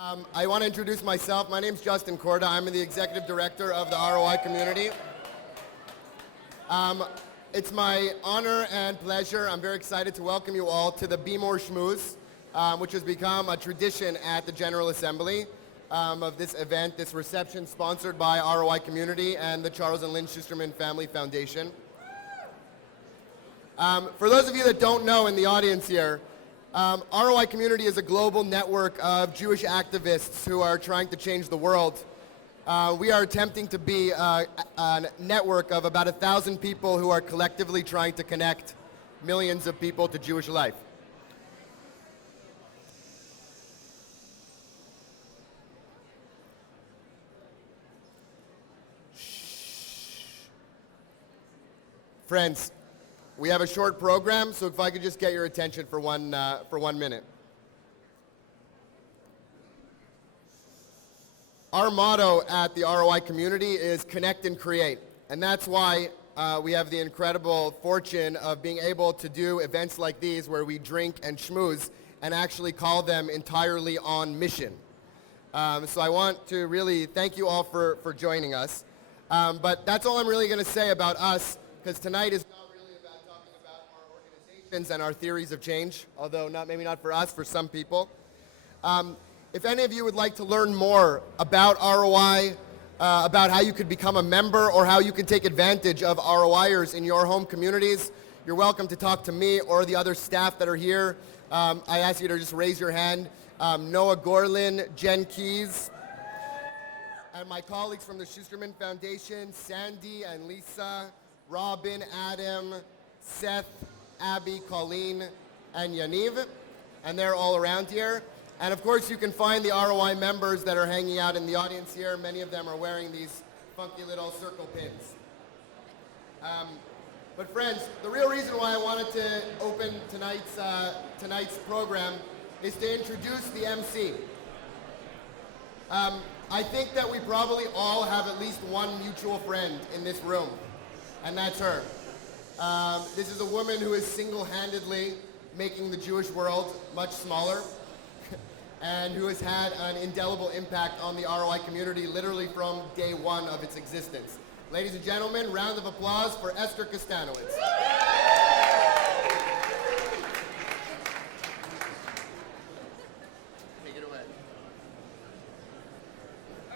I want to introduce myself. My name is Justin Korda. I'm the executive director of the ROI community. It's my honor and pleasure. I'm very excited to welcome you all to the Be More Schmooze, which has become a tradition at the General Assembly of this event, this reception sponsored by ROI Community and the Charles and Lynn Schusterman Family Foundation. For those of you that don't know in the audience here, ROI Community is a global network of Jewish activists who are trying to change the world. We are attempting to be a network of about 1,000 people who are collectively trying to connect millions of people to Jewish life. Friends, we have a short program, so if I could just get your attention for one minute. Our motto at the ROI community is connect and create, and that's why we have the incredible fortune of being able to do events like these where we drink and schmooze and actually call them entirely on mission. So I want to really thank you all for joining us. But that's all I'm really going to say about us, because tonight is not really about talking about our organizations and our theories of change, although maybe not for us, for some people. If any of you would like to learn more about ROI, about how you could become a member or how you can take advantage of ROIers in your home communities, you're welcome to talk to me or the other staff that are here. I ask you to just raise your hand. Noah Gorlin, Jen Keys, and my colleagues from the Schusterman Foundation, Sandy and Lisa, Robin, Adam, Seth, Abby, Colleen, and Yaniv, and they're all around here. And of course, you can find the ROI members that are hanging out in the audience here. Many of them are wearing these funky little circle pins. But friends, the real reason why I wanted to open tonight's program is to introduce the MC. I think that we probably all have at least one mutual friend in this room, and that's her. This is a woman who is single-handedly making the Jewish world much smaller, and who has had an indelible impact on the ROI community literally from day one of its existence. Ladies and gentlemen, round of applause for Esther Kostanowitz. Take it away.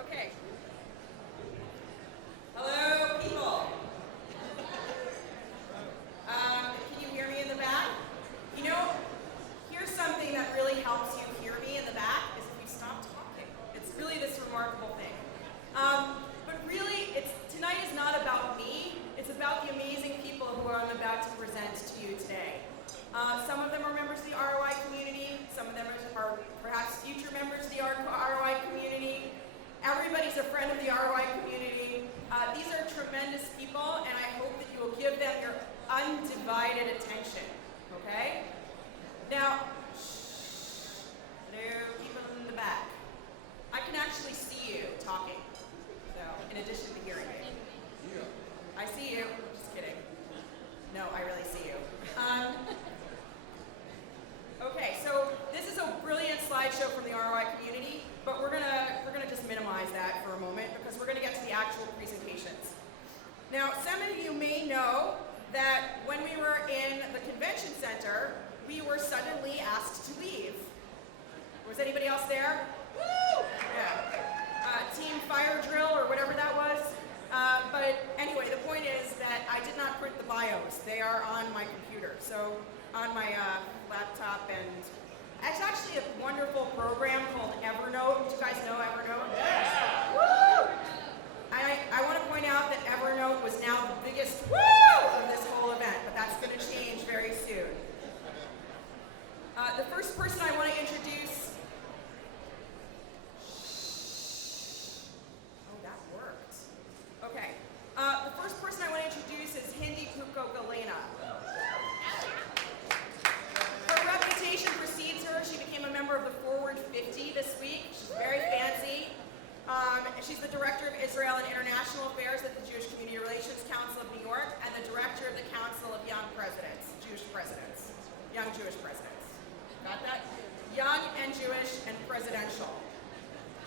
Okay. Hello, people. Can you hear me in the back? You know, here's something that really helps you hear me in the back is if you stop talking. It's really this remarkable thing. But really, tonight is not about me. It's about the amazing people who I'm about to present to you today. Some of them are members of the ROI community. Some of them are perhaps future members of the ROI community. Everybody's a friend of the ROI community. These are tremendous people, and I hope that you will give them your undivided attention. Okay? Now, hello, people in the back. I can actually see you talking, so in addition to hearing you. I see you. Just kidding. No, I really see you. Okay, so this is a brilliant slideshow from the ROI community, but we're gonna just minimize that for a moment because we're gonna get to the actual presentations. Now, some of you may know that when we were in the convention center, we were suddenly asked to leave. Was anybody else there? Woo! Yeah. Team fire drill or whatever that was. But anyway, the point is that I did not print the bios. They are on my computer, so on my laptop, and it's actually a wonderful program called Evernote. Do you guys know Evernote? Yeah! Woo! I want to point out that Evernote was now the biggest woo of this whole event, but that's going to change very soon. The first person I want to introduce. Oh, that worked. Okay. The first person I want to introduce is Hindy Poupko. Her reputation precedes her. She became a member of the Forward 50 this week. She's very fancy. She's the Director of Israel and International Affairs at the Jewish Community Relations Council of New York and the Director of the Council of Young Presidents, Young Jewish Presidents. Got that? Young and Jewish and presidential.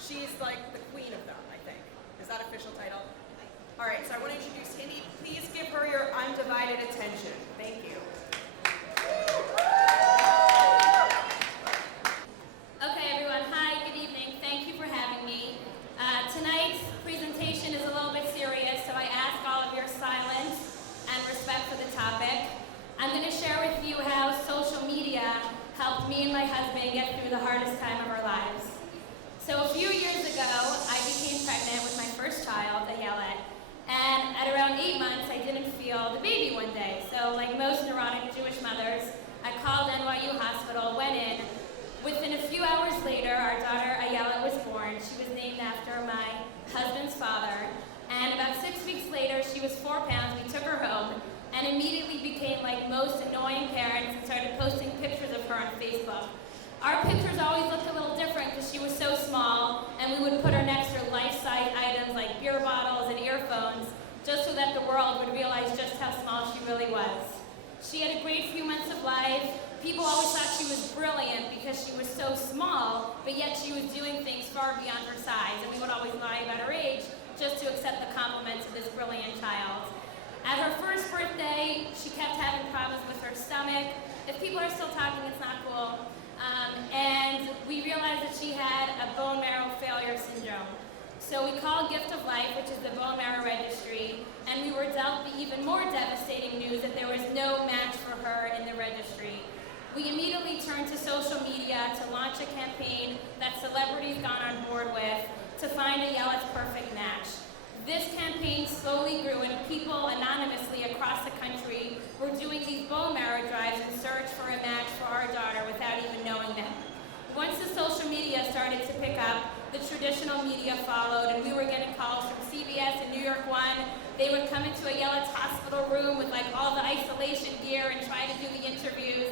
She's like the queen of them, I think. Is that official title? All right, so I want to introduce Hindy. Please give her your undivided attention. Thank you. Okay, everyone. Hi, good evening. Thank you for having me. Tonight's presentation is a little bit serious, so I ask all of your silence and respect for the topic. I'm going to share with you how social media helped me and my husband get through the hardest time of our lives. So a few years ago, I became pregnant with my first child, Ayelet, and at around 8 months, I didn't feel the baby one day. So like most neurotic Jewish mothers, I called NYU Hospital, went in. Within a few hours later, our daughter Ayelet was born. She was named after my husband's father. And about 6 weeks later, she was 4 pounds. We took her home and immediately became like most annoying parents and started posting pictures of her on Facebook. Our pictures always looked a little different because she was so small, and we would put her next to life-size items like beer bottles and earphones, just so that the world would realize just how small she really was. She had a great few months of life. People always thought she was brilliant because she was so small, but yet she was doing things far beyond her size, and we would always lie about her age just to accept the compliments of this brilliant child. At her first birthday, she kept having problems with her stomach. If people are still talking, it's not cool. And we realized that she had a bone marrow failure syndrome. So we called Gift of Life, which is the bone marrow registry, and we were dealt the even more devastating news that there was no match for her in the registry. We immediately turned to social media to launch a campaign that celebrities got on board with to find Ayelet's perfect match. This campaign slowly grew, and people anonymously across the country were doing these bone marrow drives in search for a match for our daughter without even knowing them. Once the social media started to pick up, the traditional media followed, and we were getting calls from CBS and New York One. They would come into Ayelet's hospital room with like all the isolation gear and try to do the interviews.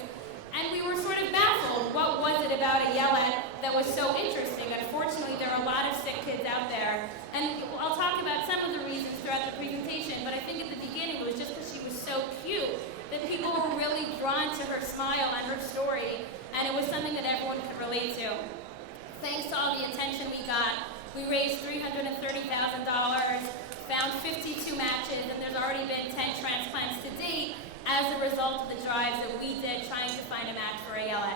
And we were sort of baffled. What was it about Ayelet that was so interesting? Unfortunately, there are a lot of sick kids out there. And I'll talk about some of the reasons throughout the presentation, but I think at the beginning it was just because she was so cute that people were really drawn to her smile and her story, and it was something that everyone could relate to. Thanks to all the attention we got, we raised $330,000, found 52 matches, and there's already been 10 transplants to date as a result of the drives that we did trying to find a match for Ayelet.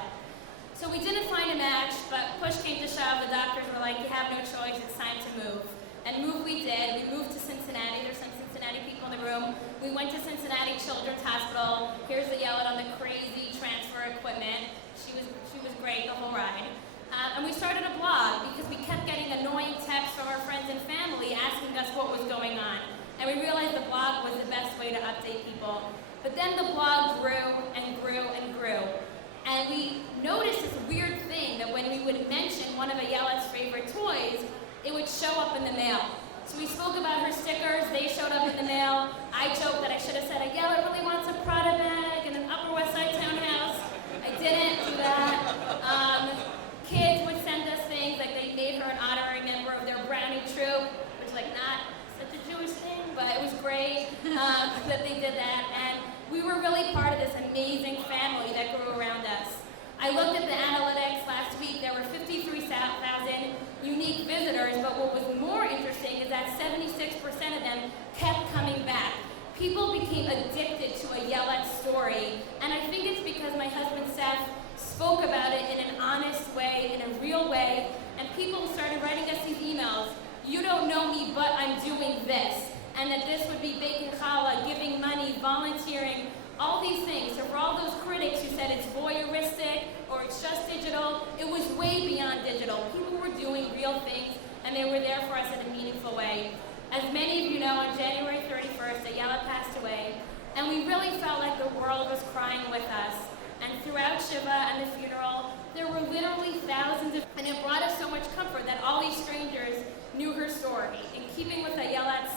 So we didn't find a match, but push came to shove. The doctors were like, you have no choice, it's time to move. And move we did. We moved to Cincinnati. There's some Cincinnati people in the room. We went to Cincinnati Children's Hospital. Here's Ayelet on the crazy transfer equipment. She was great the whole ride. And we started a blog because we kept getting annoying texts from our friends and family asking us what was going on. And we realized the blog was the best way to update people. But then the blog grew and grew and grew. And we noticed this weird thing that when we would mention one of Ayelet's favorite toys, it would show up in the mail. So we spoke about her stickers, they showed up in the mail. I joked that I should have said, Ayelet really wants a Prada bag and an Upper West Side townhouse. I didn't do that. Kids would send us things like they made her an honorary member of their brownie troop, which like not such a Jewish thing, but it was great that they did that. And we were really part of this amazing family that grew around us. I looked at the analytics last week. There were 53,000 unique visitors, but what was more interesting is that 76% of them kept coming back. People became addicted to Ayelet's story, and I think it's because my husband Seth spoke about it in an honest way, in a real way, and people started writing us these emails. You don't know me, but I'm doing this. And that this would be baking challah, giving money, volunteering, all these things. So for all those critics who said it's voyeuristic or it's just digital, it was way beyond digital. People were doing real things, and they were there for us in a meaningful way. As many of you know, on January 31st, Ayelet passed away, and we really felt like the world was crying with us. And throughout Shiva and the funeral, there were literally thousands of, and it brought us so much comfort that all these strangers knew her story. In keeping with Ayelet's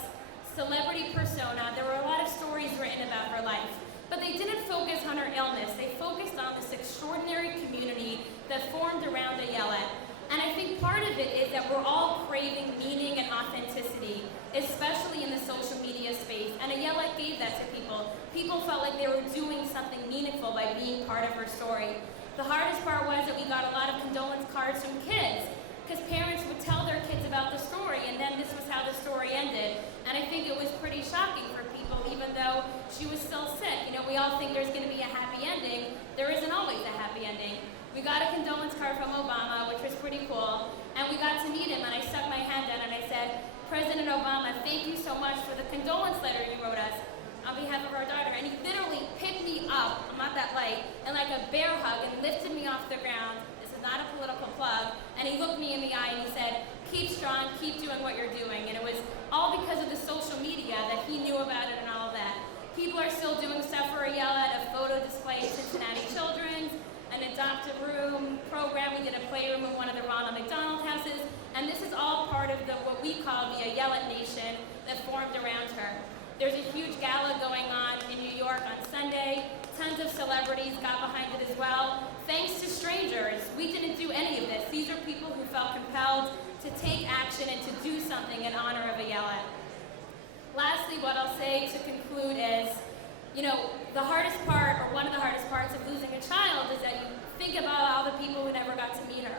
celebrity persona, there were a lot of stories written about her life. But they didn't focus on her illness. They focused on this extraordinary community that formed around Ayelet. And I think part of it is that we're all craving meaning and authenticity, especially in the social media space. And Ayelet gave that to people. People felt like they were doing something meaningful by being part of her story. The hardest part was that we got a lot of condolence cards from kids, because parents would tell their pretty shocking for people, even though she was still sick. You know, we all think there's going to be a happy ending. There isn't always a happy ending. We got a condolence card from Obama, which was pretty cool, and we got to meet him, and I stuck my hand down and I said, President Obama, thank you so much for the condolence letter you wrote us on behalf of our daughter. And he literally picked me up, I'm not that light, and like a bear hug and lifted me off the ground. This is not a political plug. And he looked me in the eye and he said, keep strong, keep doing what you're doing. And it was all because of the social media that he knew about it and all of that. People are still doing stuff for a yell at, a photo display at Cincinnati Children's, an adoptive room program. We did a playroom in one of the Ronald McDonald houses. And this is all part of what we call the Yell-It Nation that formed around her. There's a huge gala going on in New York on Sunday. Tons of celebrities got behind it as well. Thanks to strangers. We didn't do any of this. These are people who felt compelled to take action and to do something in honor of a Yell-It. Lastly, what I'll say to conclude is, you know, the hardest part, or one of the hardest parts of losing a child is that you think about all the people who never got to meet her.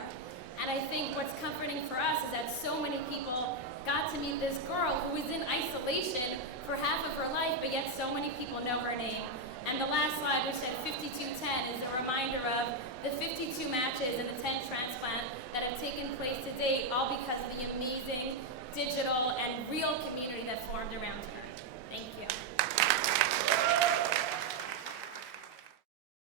And I think what's comforting for us is that so many people got to meet this girl who was in isolation for half of her life, but yet so many people know her name. And the last slide, which said 5210, is a reminder of the 52 matches and the 10 transplants that have taken place to date, all because of the amazing digital and real community that formed around her. Thank you.